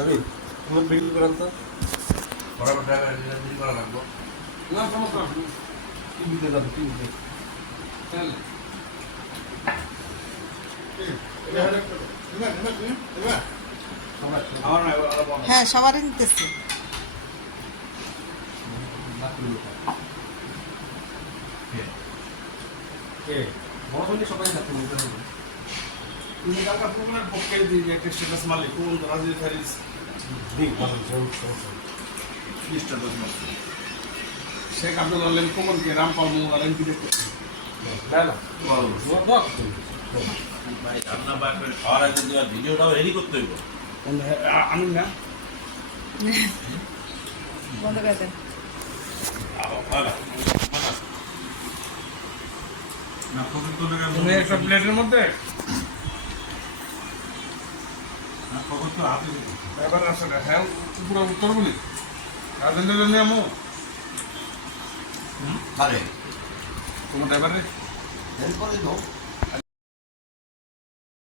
Tapi, তুমি বিক্রি করেন তো বরাবর ড্রাইভার বিল করা লাগবে না সমস্যা টিভিতে যাবো টিভিতে হ্যাঁ সবারই নিতেছি। সবাই থাকতে বলতে হবে তুমি কালকা প্রোগ্রামের পক্ষে দিয়ে একটা স্ট্যাটাস মালিক কোন রাজীব ফেরিস স্ট্যাটাস মালিক শেখ আব্দুল আলম কোমরকে রামপাল মোল্লা এমপি দেখতে না না ভাই রান্না বাড়বেন খাওয়ার আগে দেওয়া ভিডিওটাও রেডি করতে হইব আমি না বন্ধ করে দেন। তুমি একটা প্লেটের মধ্যে এবার আসলে হ্যাঁ পুরো উত্তর বলি রাজেন্দ্র নিয়ে আমো পারে তোমার ড্রাইভারে হেল্প করে দাও